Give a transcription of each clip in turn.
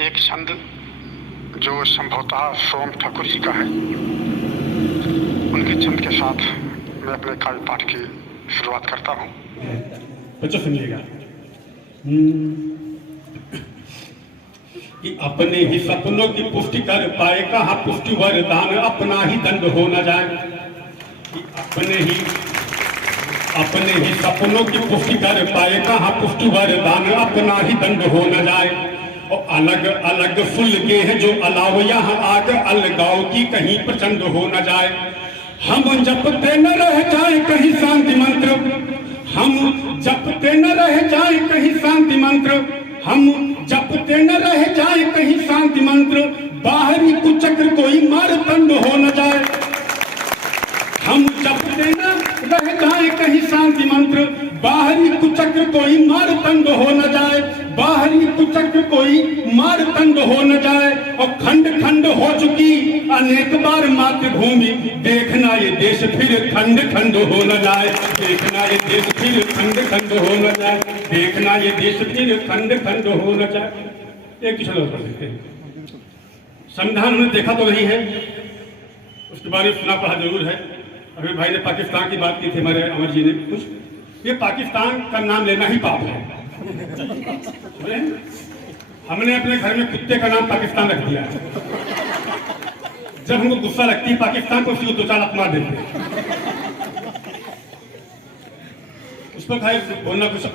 एक छंद जो संभवतः सोम ठाकुर जी का है, उनके छंद के साथ मैं अपने काव्य पाठ की शुरुआत करता हूँ। बच्चों सुनिएगा कि अपने ही सपनों की पुष्टि कर पाए कहाँ पुष्टि वरदान अपना ही दंड हो न जाए। कि अपने ही सपनों की पुष्टि कर पाए कहाँ पुष्टि वरदान अपना ही दंड हो न जाए। और अलग अलग फुल के हैं जो अलाव यहाँ आग अलगाव की कहीं प्रचंड हो न जाए। हम जपते न रह जाए कहीं शांति मंत्र, हम जपते न रह जाए कहीं शांति मंत्र, हम जपते न रह जाए कहीं शांति मंत्र, बाहरी कुचक्र कोई मारतंड हो न जाए। हम जपते न रह जाए कहीं शांति मंत्र, बाहरी कुचक्र कोई मारतंड हो न जाए, बाहरी कुचक्र कोई मारतंड हो न जाए। और खंड खंड हो चुकी अनेक बार मातृभूमि, देखना ये देश फिर खंड खंड हो न जाए, देखना ये देश फिर खंड खंड हो न जाए, देखना ये देश फिर खंड खंड हो न जाए। एक दूसरे पढ़ सकते हैं। संविधान हमने देखा तो नहीं है, उसके बारे में सुना पढ़ा जरूर है। अभी भाई ने पाकिस्तान की बात की थी, हमारे अमर जी ने कुछ, ये पाकिस्तान का नाम लेना ही पाप है। हमने अपने घर में कुत्ते का नाम पाकिस्तान रख दिया है। जब हमको गुस्सा लगती है पाकिस्तान को, उसी को दो चार लत मार देते हैं। उस पर भाई बोलना कुछ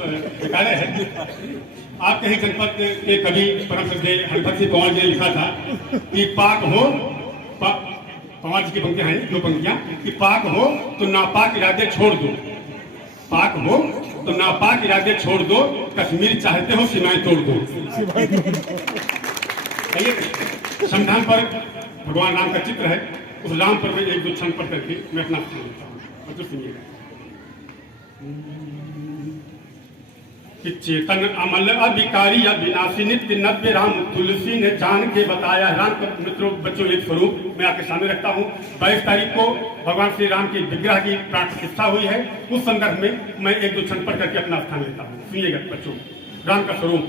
बेकार है। आप कहीं जनपद के कवि परम श्रद्धेय हरिभक्त सिंह पंवार जी ने लिखा था कि पाक हो, पंवार जी की पंक्तियां हैं, दो पंक्तियां, कि पाक हो तो नापाक इरादे छोड़ दो, पाक हो तो नापाक इरादे छोड़ दो, कश्मीर चाहते हो सीमाएं तोड़ दो। संविधान पर भगवान राम का चित्र है, उस राम पर मैं एक दो छंद पढ़ करके मैं अपना सुनाता हूँ। तो सुनिएगा कि चेतन अमल अभिकारी अविनाशी नित्य नव्य राम तुलसी ने जान के बताया। राम का मित्रों बच्चों एक स्वरूप मैं आपके सामने रखता हूँ। 22 तारीख को भगवान श्री राम के विग्रह की प्राण प्रतिष्ठा हुई है, उस संदर्भ में मैं एक दो छंद पढ़ करके अपना स्थान लेता हूँ। सुनिएगा बच्चों, राम का स्वरूप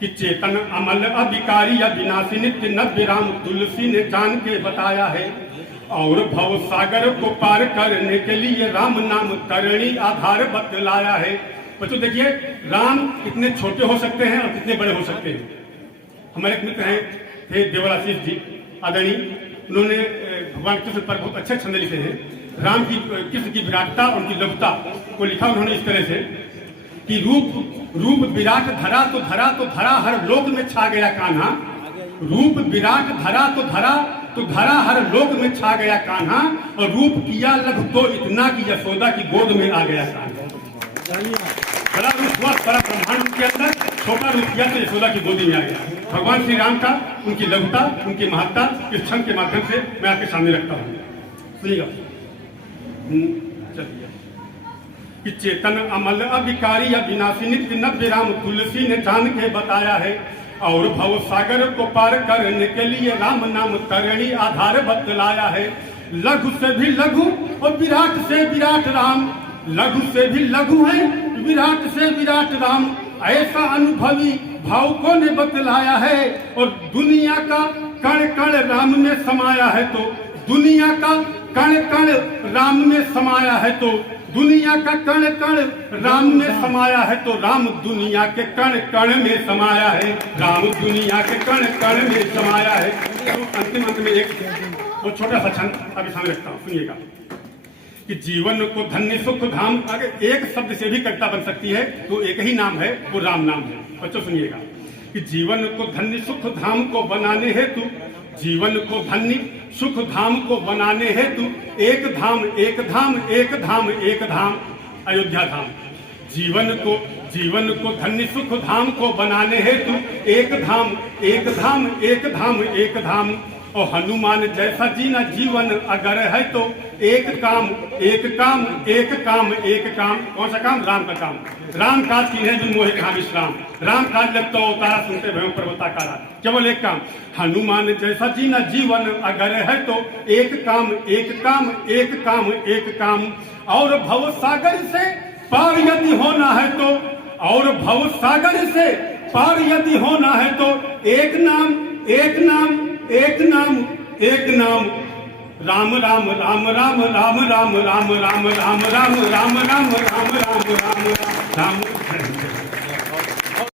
कि चेतन अमल अभिकारी अविनाशी नित्य नव्य राम तुलसी ने जान के बताया है। और भव सागर को पार करने के लिए राम नाम तरणी आधार बतलाया है। बच्चों देखिए, राम कितने छोटे हो सकते हैं और कितने बड़े हो सकते हैं। हमारे एक मित्र हैं थे देवराशीष जी आदरणीय, उन्होंने भगवान कृष्ण पर बहुत अच्छे छंद लिखे हैं। राम की कृष्ण की विराटता और उनकी लघुता को लिखा उन्होंने इस तरह से कि रूप विराट धरा तो धरा हर लोक में छा गया कान्हा, रूप विराट धरा तो धरा हर लोक में छा गया कान्हा, और रूप किया लघु तो इतना कि यशोदा की गोद में आ गया कान्हा। बड़ा रूप हुआ बड़ा ब्रह्मांड के अंदर, छोटा रूप किया तो यशोदा की गोदी में आ गया। भगवान श्री राम का, उनकी लघुता, उनकी महत्ता इस छंद के माध्यम से मैं आपके सामने रखता हूँ। सुनिएगा, चलिए कि चेतन अमल अभिकारी अविनाशी नित्य नव्य राम तुलसी ने जान के बताया है। और भव सागर को पार करने के लिए राम नाम तरणी आधार बतलाया है। लघु से भी लघु और विराट से विराट राम, लघु से भी लघु है विराट से विराट राम, ऐसा अनुभवी भावुकों ने बतलाया है। और दुनिया का कण कण राम में समाया है, तो दुनिया का कण कण राम में समाया है, तो दुनिया का कण कण राम में समाया है, तो राम दुनिया के कण कण में समाया है, राम दुनिया के कण कण में समाया है। तो अंतिम अंत में एक वो छोटा सा छंद अभी सामने रखता हूँ, सुनिएगा कि जीवन को धन्य सुख धाम, अगर एक शब्द से भी कविता बन सकती है तो एक ही नाम है, वो राम नाम है। बच्चों सुनिएगा कि जीवन को धन्य सुख धाम को बनाने हेतु, जीवन को धन्य सुख धाम को बनाने हेतु एक धाम एक धाम एक धाम एक धाम अयोध्या धाम। जीवन को धन्य सुख धाम को बनाने हेतु एक धाम एक धाम एक धाम एक धाम। और हनुमान जैसा जीना जीवन अगर है तो एक काम एक काम एक काम एक काम। कौन सा काम? राम का काम। राम काज कीन्हे बिन मोहि कहाँ विश्राम, राम काज लगता अवतारा सुनते भय पर्वता कारा। केवल एक काम, हनुमान जैसा जीना जीवन अगर है तो एक काम एक काम एक काम एक काम। और भव सागर से पार यदि होना है तो, और भव सागर से पार यदि होना है तो एक नाम एक नाम एक नाम एक नाम, राम राम राम राम राम राम राम राम राम राम राम राम राम राम राम राम राम।